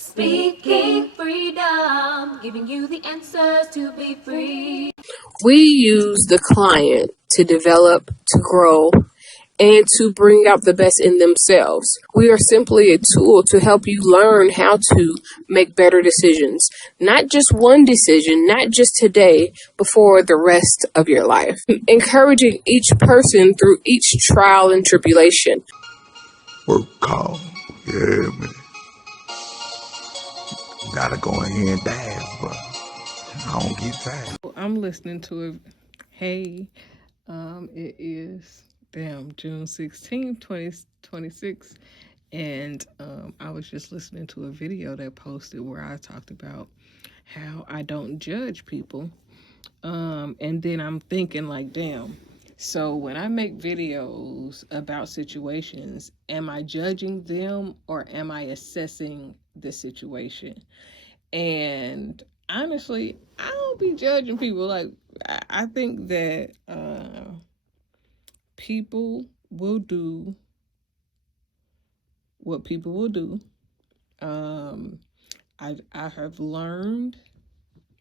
Speaking freedom, giving you the answers to be free. We use the client to develop, to grow, and to bring out the best in themselves. We are simply a tool to help you learn how to make better decisions. Not just one decision, not just today, but for the rest of your life. Encouraging each person through each trial and tribulation. Work call. Yeah, man. Gotta go in here and dance, but I don't get tired. I'm listening to it. Hey, it is June 16th, 2026. And I was just listening to a video that posted where I talked about how I don't judge people. And then I'm thinking like, damn. So when I make videos about situations, am I judging them or am I assessing the situation? And honestly, I don't be judging people. Like, I think that people will do what people will do. I have learned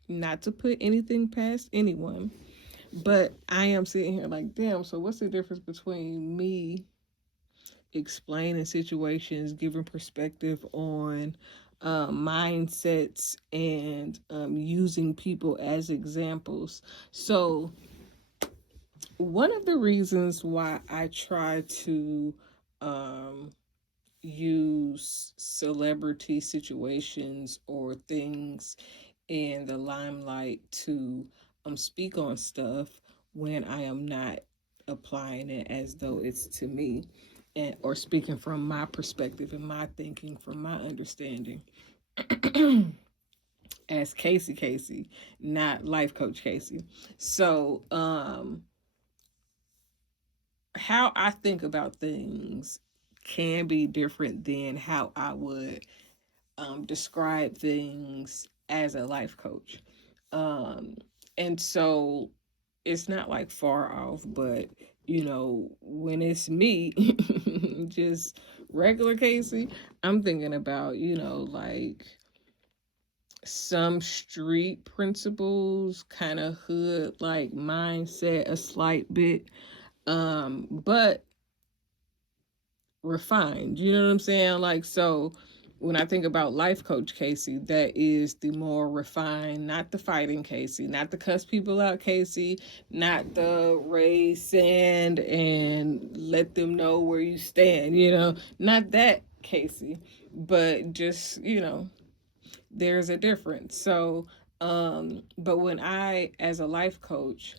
not to put anything past anyone, but I am sitting here like, damn. So what's the difference between me explaining situations, giving perspective on mindsets, and using people as examples? So one of the reasons why I try to use celebrity situations or things in the limelight to speak on stuff when I am not applying it as though it's to me, and or speaking from my perspective and my thinking from my understanding as Kaci, not life coach Kaci. So how I think about things can be different than how I would describe things as a life coach. And so it's not like far off, but when it's me, just regular Kaci, I'm thinking about, like some street principles, kind of hood like mindset a slight bit, but refined. You know what I'm saying? Like, so when I think about life coach Kaci, that is the more refined, not the fighting Kaci, not the cuss people out Kaci, not the raise sand and let them know where you stand, not that Kaci, but just, there's a difference. So, but when I, as a life coach,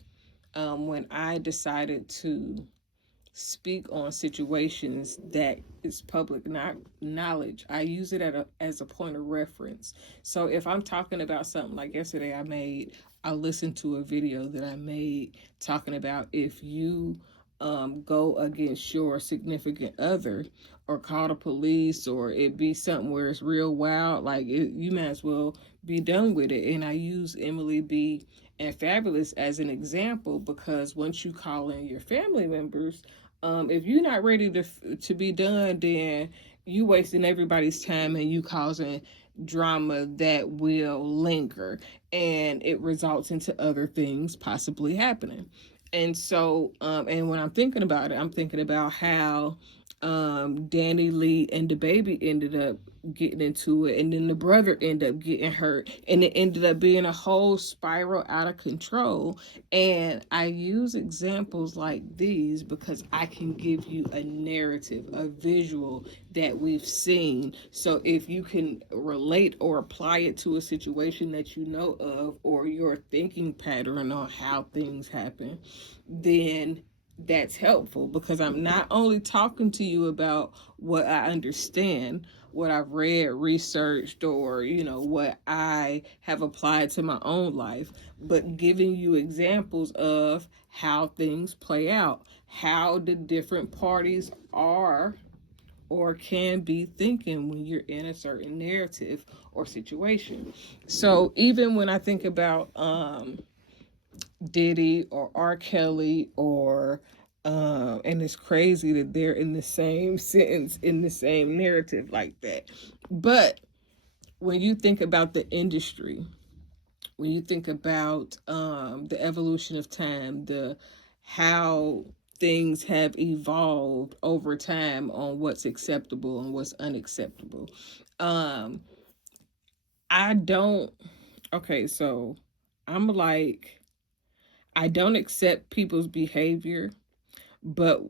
when I decided to speak on situations that is public knowledge, I use it as a point of reference. So if I'm talking about something, like yesterday I listened to a video that I made talking about if you go against your significant other or call the police, or it be something where it's real wild, like you might as well be done with it. And I use Emily B and Fabulous as an example, because once you call in your family members, if you're not ready to be done, then you wasting everybody's time and you causing drama that will linger, and it results into other things possibly happening. And so, and when I'm thinking about it, I'm thinking about how Danny Lee and the baby ended up getting into it, and then the brother ended up getting hurt, and it ended up being a whole spiral out of control. And I use examples like these because I can give you a narrative, a visual that we've seen. So if you can relate or apply it to a situation that you know of, or your thinking pattern on how things happen, then that's helpful, because I'm not only talking to you about what I understand, what I've read, researched, or what I have applied to my own life, but giving you examples of how things play out, how the different parties are or can be thinking when you're in a certain narrative or situation. So even when I think about Diddy or R. Kelly, or and it's crazy that they're in the same sentence, in the same narrative like that. But when you think about the industry, when you think about the evolution of time, the how things have evolved over time on what's acceptable and what's unacceptable. Um, I don't. Okay, so I'm like, I don't accept people's behavior, but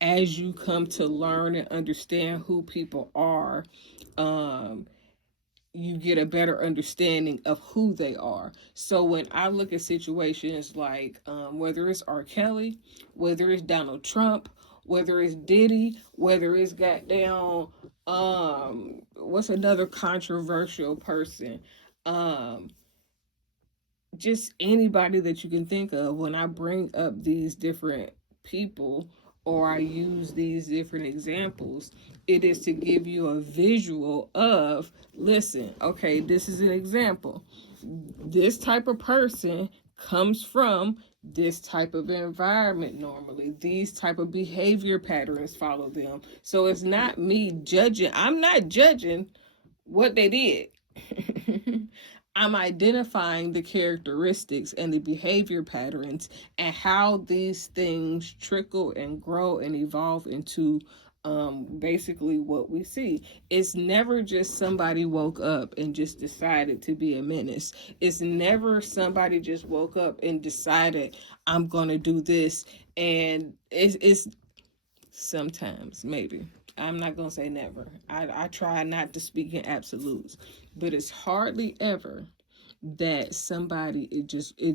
as you come to learn and understand who people are, um, you get a better understanding of who they are. So when I look at situations like whether it's R. Kelly, whether it's Donald Trump, whether it's Diddy, whether it's goddamn what's another controversial person, um, just anybody that you can think of, when I bring up these different people or I use these different examples, it is to give you a visual of, listen, okay, this is an example. This type of person comes from this type of environment normally. These type of behavior patterns follow them. So it's not me judging. I'm not judging what they did. I'm identifying the characteristics and the behavior patterns and how these things trickle and grow and evolve into basically what we see. It's never just somebody woke up and just decided to be a menace. It's never somebody just woke up and decided, I'm going to do this. And it's sometimes, maybe. I'm not gonna say never. I try not to speak in absolutes, but it's hardly ever that somebody it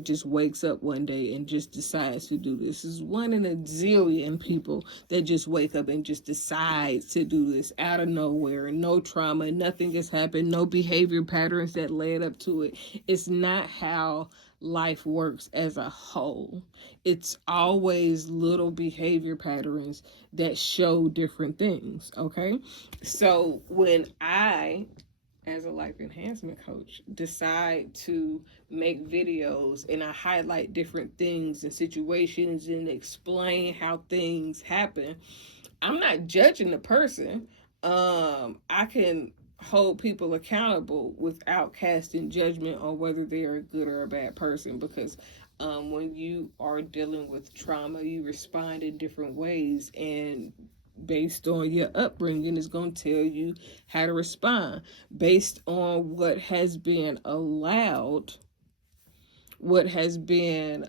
just wakes up one day and just decides to do this. Is one in a zillion people that just wake up and just decide to do this out of nowhere. No trauma, nothing has happened, no behavior patterns that led up to it. It's not how life works as a whole. It's always little behavior patterns that show different things. Okay, so when I, as a life enhancement coach, decide to make videos and I highlight different things and situations and explain how things happen, I'm not judging the person. I can hold people accountable without casting judgment on whether they are a good or a bad person, because when you are dealing with trauma, you respond in different ways, and based on your upbringing is going to tell you how to respond based on what has been allowed, what has been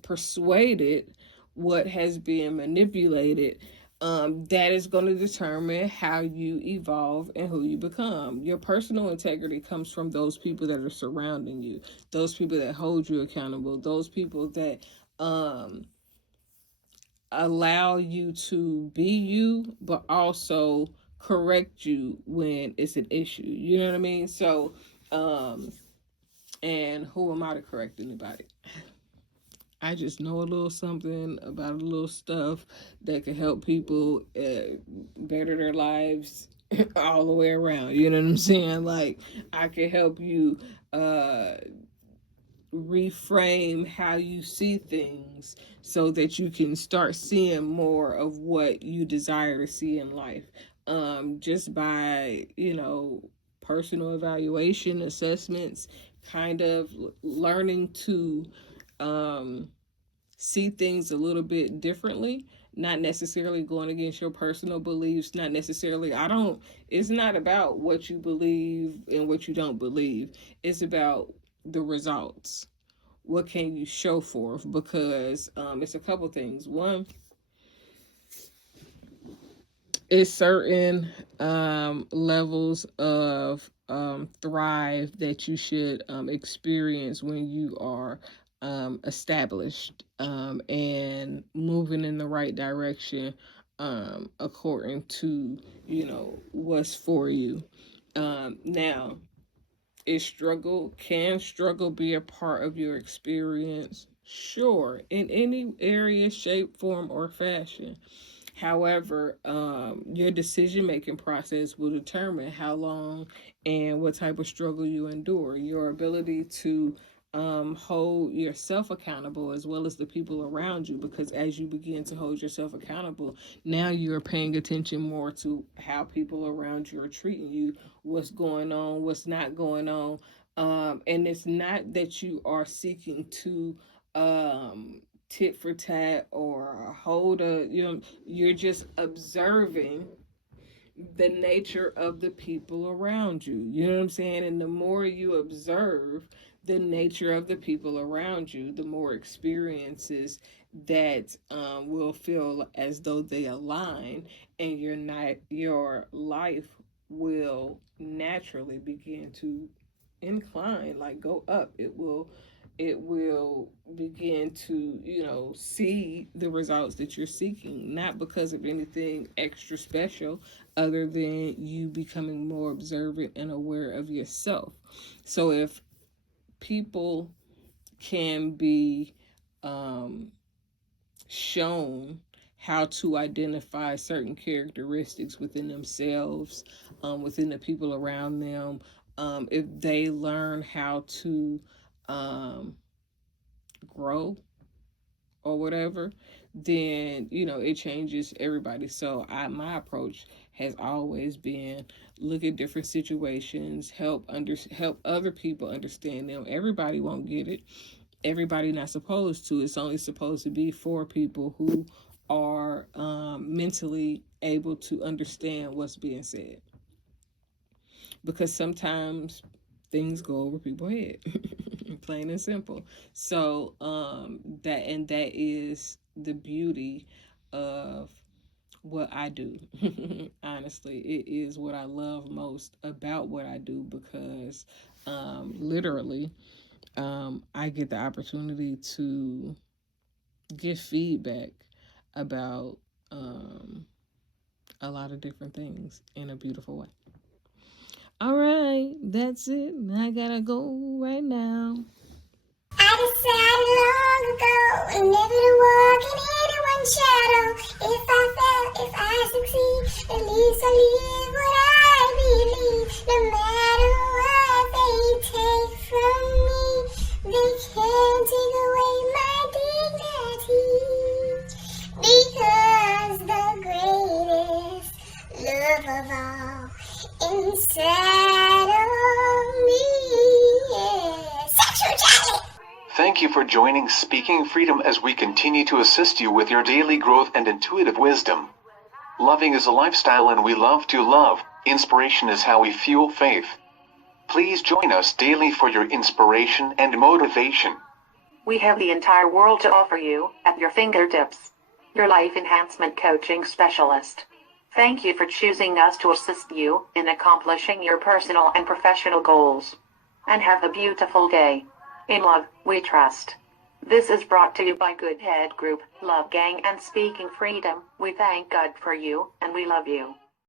persuaded, what has been manipulated. That is going to determine how you evolve and who you become. Your personal integrity comes from those people that are surrounding you, those people that hold you accountable, those people that allow you to be you, but also correct you when it's an issue. You know what I mean? So, and who am I to correct anybody? I just know a little something about a little stuff that can help people better their lives all the way around. You know what I'm saying? Like, I can help you reframe how you see things so that you can start seeing more of what you desire to see in life, just by personal evaluation assessments, kind of learning to um, see things a little bit differently, not necessarily going against your personal beliefs, not necessarily, it's not about what you believe and what you don't believe. It's about the results. What can you show forth? Because it's a couple things. One is certain levels of thrive that you should experience when you are established and moving in the right direction, according to what's for you. Now, can struggle be a part of your experience? Sure, in any area, shape, form, or fashion. However, your decision making process will determine how long and what type of struggle you endure. Your ability to hold yourself accountable as well as the people around you, because as you begin to hold yourself accountable, now you're paying attention more to how people around you are treating you, what's going on, what's not going on. And it's not that you are seeking to tit for tat or hold a, you're just observing the nature of the people around you. You know what I'm saying? And the more you observe the nature of the people around you, the more experiences that will feel as though they align, and your life will naturally begin to incline, like go up. It will begin to, see the results that you're seeking, not because of anything extra special other than you becoming more observant and aware of yourself. So if people can be shown how to identify certain characteristics within themselves, within the people around them, if they learn how to grow or whatever, then it changes everybody. So my approach has always been look at different situations, help other people understand them. Everybody won't get it. Everybody not supposed to. It's only supposed to be for people who are mentally able to understand what's being said, because sometimes things go over people's head. Plain and simple. So that is the beauty of what I do. Honestly, it is what I love most about what I do, because literally I get the opportunity to give feedback about a lot of different things in a beautiful way. All right, that's it. I gotta go right now. I decided long ago never to walk in anyone's shadow. If I fail, if I succeed, at least I live what I believe. No matter what they take from me, they can't take away my dignity. Because the greatest love of all inside of me is sexuality. Thank you for joining Speaking Freedom as we continue to assist you with your daily growth and intuitive wisdom. Loving is a lifestyle and we love to love. Inspiration is how we fuel faith. Please join us daily for your inspiration and motivation. We have the entire world to offer you at your fingertips. Your life enhancement coaching specialist. Thank you for choosing us to assist you in accomplishing your personal and professional goals. And have a beautiful day. In love, we trust. This is brought to you by Good Head Group, Love Gang and Speaking Freedom. We thank God for you, and we love you.